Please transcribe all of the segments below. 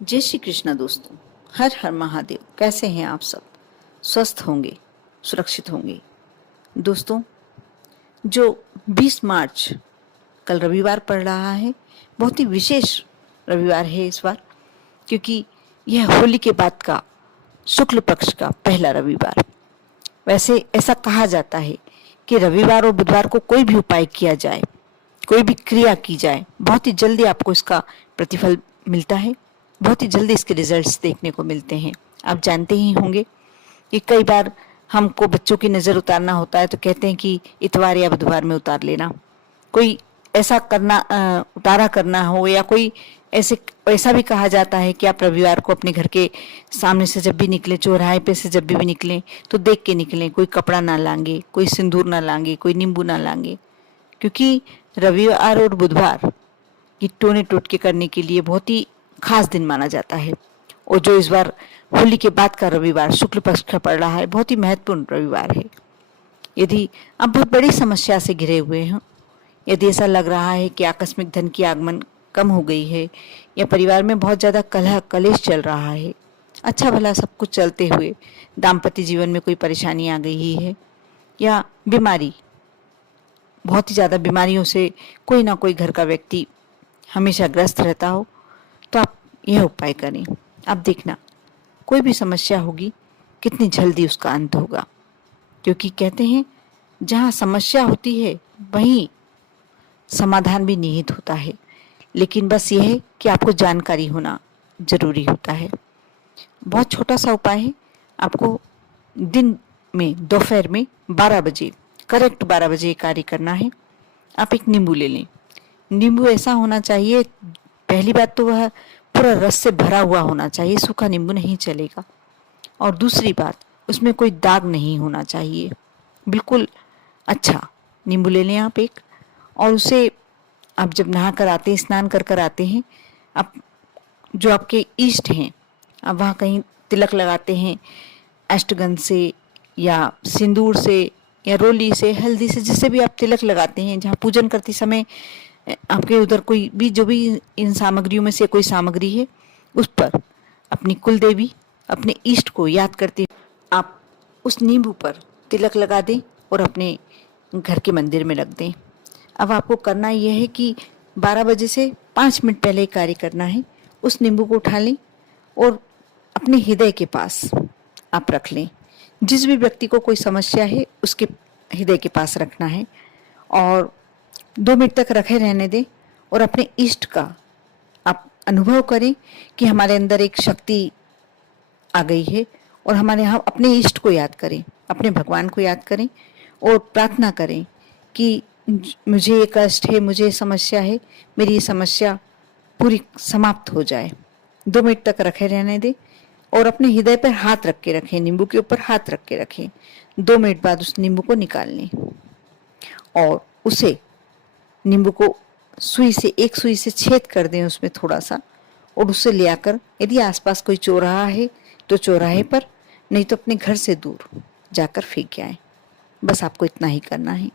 जय श्री कृष्णा दोस्तों। हर हर महादेव। कैसे हैं आप सब? स्वस्थ होंगे, सुरक्षित होंगे। दोस्तों, जो 20 मार्च कल रविवार पड़ रहा है, बहुत ही विशेष रविवार है इस बार, क्योंकि यह होली के बाद का शुक्ल पक्ष का पहला रविवार। वैसे ऐसा कहा जाता है कि रविवार और बुधवार को कोई भी उपाय किया जाए, कोई भी क्रिया की जाए, बहुत ही जल्दी आपको इसका प्रतिफल मिलता है, बहुत ही जल्दी इसके रिजल्ट्स देखने को मिलते हैं। आप जानते ही होंगे कि कई बार हमको बच्चों की नज़र उतारना होता है तो कहते हैं कि इतवार या बुधवार में उतार लेना। कोई ऐसा करना उतारा करना हो, या कोई ऐसा भी कहा जाता है कि आप रविवार को अपने घर के सामने से जब भी निकले, चौराहे पे से जब भी निकलें तो देख के निकलें, कोई कपड़ा ना लांगे, कोई सिंदूर ना लांगे, कोई नींबू ना लांगे, क्योंकि रविवार और बुधवार ये टोने टोटके करने के लिए बहुत ही खास दिन माना जाता है। और जो इस बार होली के बाद का रविवार शुक्ल पक्ष का पड़ रहा है, बहुत ही महत्वपूर्ण रविवार है। यदि आप बहुत बड़ी समस्या से घिरे हुए हैं, यदि ऐसा लग रहा है कि आकस्मिक धन की आगमन कम हो गई है, या परिवार में बहुत ज़्यादा कलह कलेश चल रहा है, अच्छा भला सब कुछ चलते हुए दाम्पत्य जीवन में कोई परेशानी आ गई है, या बीमारी, बहुत ही ज़्यादा बीमारियों से कोई ना कोई घर का व्यक्ति हमेशा ग्रस्त रहता हो, तो आप यह उपाय करें। आप देखना, कोई भी समस्या होगी कितनी जल्दी उसका अंत होगा, क्योंकि कहते हैं जहाँ समस्या होती है वहीं समाधान भी निहित होता है। लेकिन बस यह है कि आपको जानकारी होना जरूरी होता है। बहुत छोटा सा उपाय है। आपको दिन में दोपहर में 12 बजे, करेक्ट 12 बजे कार्य करना है। आप एक नींबू ले लें। नींबू ऐसा होना चाहिए, पहली बात तो वह पूरा रस से भरा हुआ होना चाहिए, सूखा नींबू नहीं चलेगा। और दूसरी बात, उसमें कोई दाग नहीं होना चाहिए, बिल्कुल अच्छा नींबू ले लें आप एक। और उसे आप जब नहा कर आते हैं, स्नान कर कर आते हैं, आप जो आपके इष्ट हैं, आप वहाँ कहीं तिलक लगाते हैं अष्टगंध से या सिंदूर से या रोली से, हल्दी से, जिससे भी आप तिलक लगाते हैं, जहाँ पूजन करते समय आपके उधर कोई भी, जो भी इन सामग्रियों में से कोई सामग्री है, उस पर अपनी कुल देवी, अपने इष्ट को याद करते आप उस नींबू पर तिलक लगा दें और अपने घर के मंदिर में रख दें। अब आपको करना यह है कि 12 बजे से 5 मिनट पहले कार्य करना है। उस नींबू को उठा लें और अपने हृदय के पास आप रख लें। जिस भी व्यक्ति को कोई समस्या है उसके हृदय के पास रखना है, और 2 मिनट तक रखे रहने दें। और अपने इष्ट का आप अनुभव करें कि हमारे अंदर एक शक्ति आ गई है, और हमारे यहाँ अपने इष्ट को याद करें, अपने भगवान को याद करें और प्रार्थना करें कि मुझे ये कष्ट है, मुझे समस्या है, मेरी ये समस्या पूरी समाप्त हो जाए। 2 मिनट तक रखे रहने दें और अपने हृदय पर हाथ रख के रखें, नींबू के ऊपर हाथ रख के रखें। 2 मिनट बाद उस नींबू को निकाल लें और उसे नींबू को एक सुई से छेद कर दें उसमें थोड़ा सा, और उसे ले आकर, यदि आसपास कोई चौराहा है तो चौराहे पर, नहीं तो अपने घर से दूर जाकर फेंक के आए। बस आपको इतना ही करना है।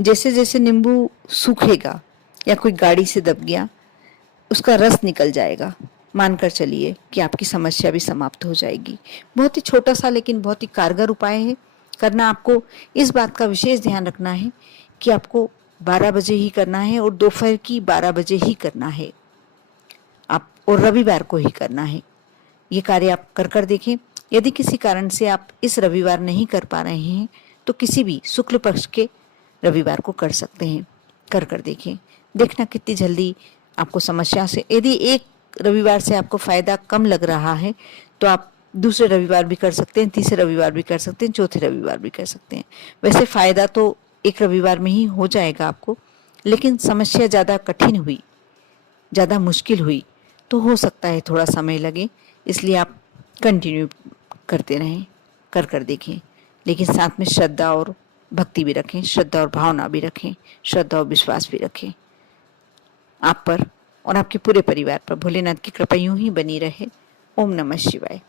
जैसे जैसे नींबू सूखेगा या कोई गाड़ी से दब गया, उसका रस निकल जाएगा, मानकर चलिए कि आपकी समस्या भी समाप्त हो जाएगी। बहुत ही छोटा सा लेकिन बहुत ही कारगर उपाय है। करना आपको इस बात का विशेष ध्यान रखना है कि आपको 12 बजे ही करना है और दोपहर की 12 बजे ही करना है आप, और रविवार को ही करना है। ये कार्य आप कर कर देखें। यदि किसी कारण से आप इस रविवार नहीं कर पा रहे हैं तो किसी भी शुक्ल पक्ष के रविवार को कर सकते हैं। कर कर देखें, देखना कितनी जल्दी आपको समस्या से, यदि एक रविवार से आपको फायदा कम लग रहा है तो आप दूसरे रविवार भी कर सकते हैं, तीसरे रविवार भी कर सकते हैं, चौथे रविवार भी कर सकते हैं। वैसे फायदा तो एक रविवार में ही हो जाएगा आपको, लेकिन समस्या ज़्यादा कठिन हुई, ज़्यादा मुश्किल हुई तो हो सकता है थोड़ा समय लगे। इसलिए आप कंटिन्यू करते रहें, कर कर देखें, लेकिन साथ में श्रद्धा और भक्ति भी रखें, श्रद्धा और भावना भी रखें, श्रद्धा और विश्वास भी रखें। आप पर और आपके पूरे परिवार पर भोलेनाथ की कृपा यूं ही बनी रहे। ओम नमः शिवाय।